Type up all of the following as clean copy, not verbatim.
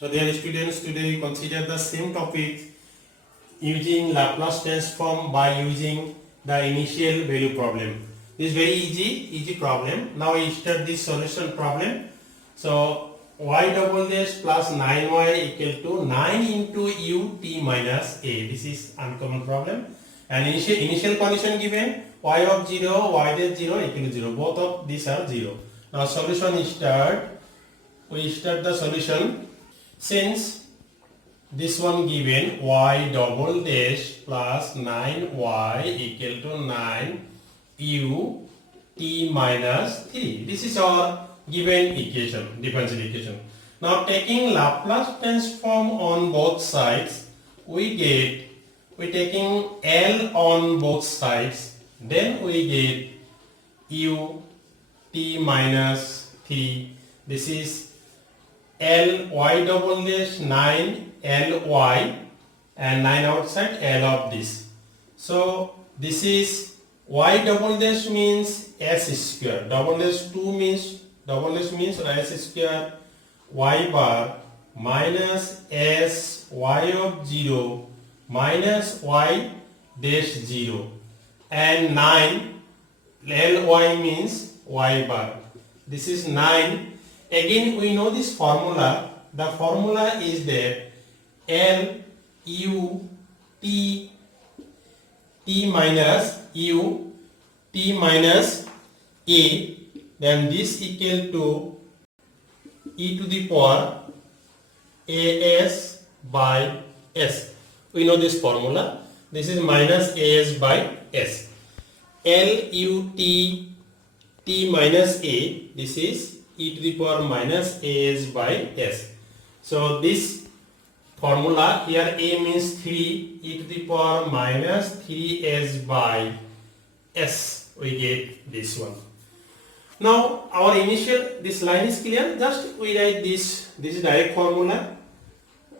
So dear students, today we consider the same topic using Laplace transform by using the initial value problem. This is very easy problem. Now we start this solution problem. So y double dash plus 9y equal to 9 into u t minus a. This is uncommon problem. And initial condition given y of 0, y dash 0 equal to 0. Both of these are 0. Now solution is start. We start the solution. Since this one given y double dash plus 9y equal to 9 u t minus 3. This is our given equation, differential equation. Now taking Laplace transform on both sides, we taking L on both sides, then we get u t minus 3. This is L y double dash 9 L y and 9 outside L of this. So this is y double dash means s square. Double dash means s square y bar minus s y of 0 minus y dash 0 and 9 L y means y bar. This is 9. Again we know this formula. The formula is that L u t minus u t minus a, then this equal to e to the power as by s. We know this formula. This is minus as by s. L u t minus a. This is e to the power minus as by s. So this formula here a means 3, e to the power minus 3s by s. We get this one. Now our initial, this line is clear. Just we write this is direct formula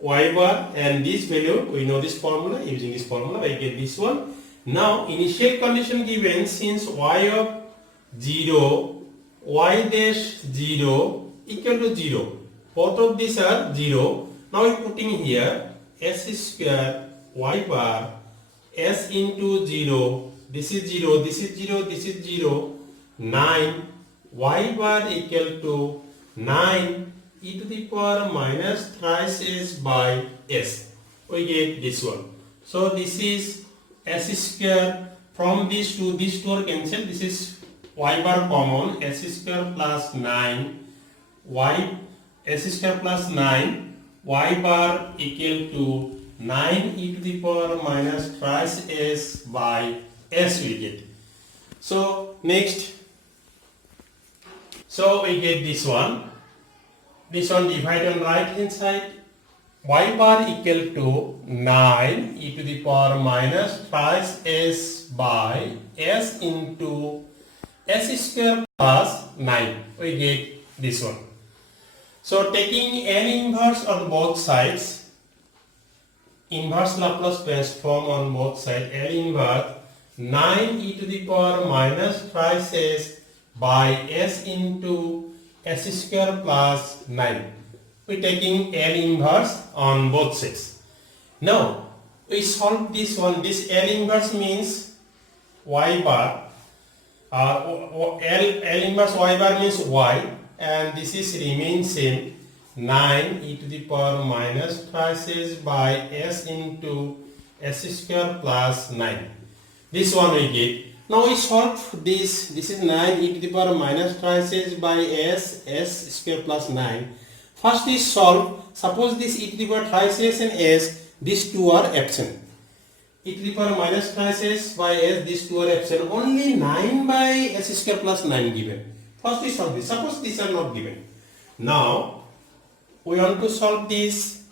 y bar, and this value we know this formula. Using this formula I get this one. Now initial condition given, since y of 0 y dash 0 equal to 0. Both of these are 0. Now we putting here s square y bar s into 0. This is 0, this is 0, this is 0. 9 y bar equal to 9 e to the power minus thrice s by s. We get this one. So this is s square. From these two are cancelled. This is y bar common, s square plus 9 y s square plus 9 y bar equal to 9 e to the power minus thrice s by s we get. So next, so we get this one divide on right hand side, y bar equal to 9 e to the power minus thrice s by s into s square plus 9. We get this one. So taking L inverse on both sides, inverse Laplace transform on both sides, L inverse 9 e to the power minus thrice s by s into s square plus 9. We taking L inverse on both sides. Now we solve this one. This L inverse means y bar. L inverse y bar means y, and this is remain same, 9 e to the power minus thrice s by s into s square plus 9. This one we get. Now we solve this. This is 9 e to the power minus thrice s by s square plus 9. First is solve. Suppose this e to the power thrice s and s, these two are absent. E to the power minus thrice s by s, these two are absent. Only 9 by s square plus 9 given. First we solve this. Suppose these are not given. Now we want to solve this.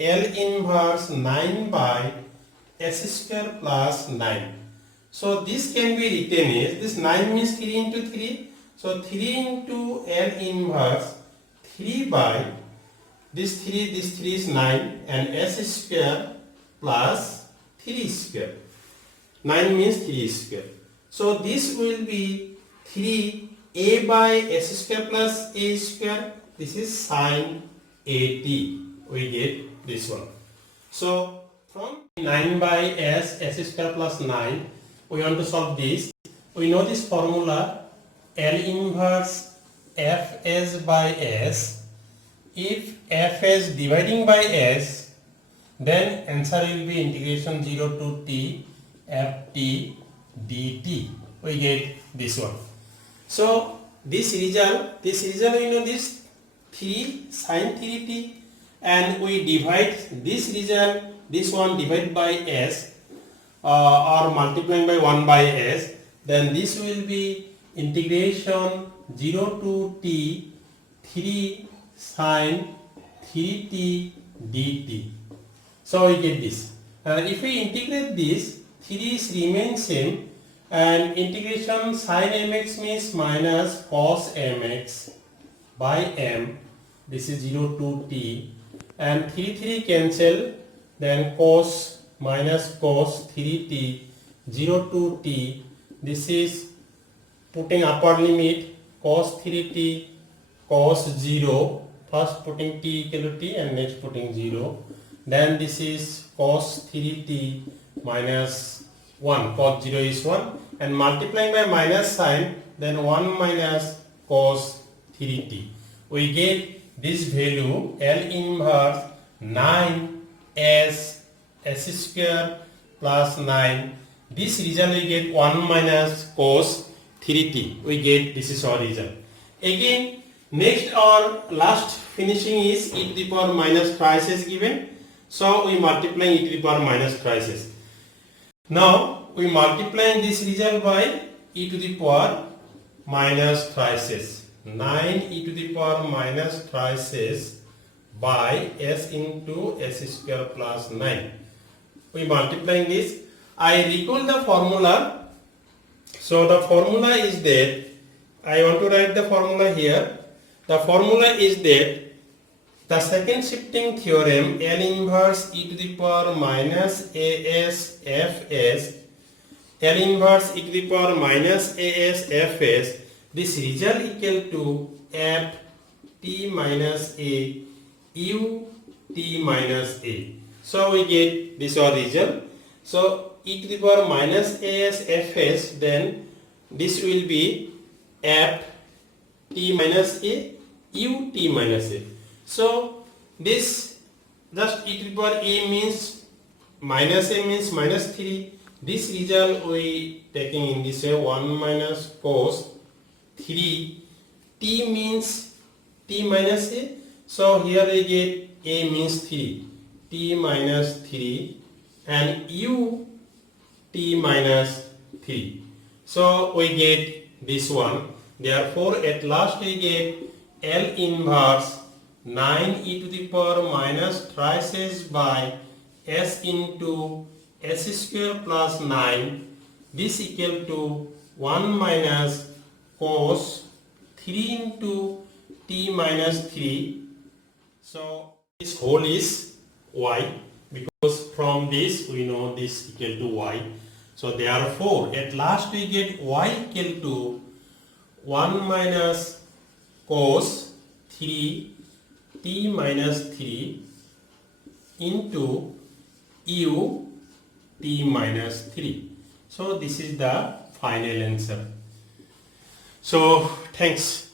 L inverse 9 by s square plus 9. So this can be written as, this 9 means 3 into 3. So 3 into L inverse 3 by this 3 is 9 and s square plus 3 square. 9 means 3 square. So this will be 3 a by s square plus a square. This is sine 80. we get this one. So from 9 by s square plus 9, we want to solve this. We know this formula L inverse Fs by s. If Fs dividing by s, then answer will be integration 0 to t ft dt. We get this one. So this result we know this 3 sin 3t, and we divide this result, this one divided by s or multiplying by 1 by s, then this will be integration 0 to t 3 sin 3t dt. So we get this. If we integrate this, 3 remains same, and integration sin mx means minus cos mx by m. This is 0 to t, and 3 cancel, then cos minus cos 3t 0 to t. This is putting upper limit cos 3t cos 0, first putting t equal to t and next putting 0, then this is cos 3t minus 1, cos 0 is 1, and multiplying by minus sign, then 1 minus cos 3t. We get this value L inverse 9s square plus 9. This result we get 1 minus cos 3t. We get, this is our result. Again, next or last finishing is e to the power minus thrice is given. So we multiply e to the power minus thrice. Now we multiply this result by e to the power minus thrice. 9 e to the power minus thrice by s into s square plus 9. We multiplying this. I recall the formula. So the formula is that, I want to write the formula here. The formula is that the second shifting theorem L inverse e to the power minus as fs, L inverse e to the power minus as fs, this result equal to f t minus a u t minus a. So we get this our result. So e to the power minus as fs, then this will be f t minus a u t minus a. So this just e to the power a means minus 3. This result we taking in this way 1 minus cos 3, t means t minus a. So here we get a means 3, t minus 3, and u t minus 3. So we get this one. Therefore at last we get L inverse 9 e to the power minus thrice by s into s square plus 9. This equal to 1 minus cos 3 into t minus 3. So this whole is y, because from this we know this equal to y. So therefore at last we get y equal to 1 minus cos 3 t minus 3 into u t minus 3. So this is the final answer. So thanks.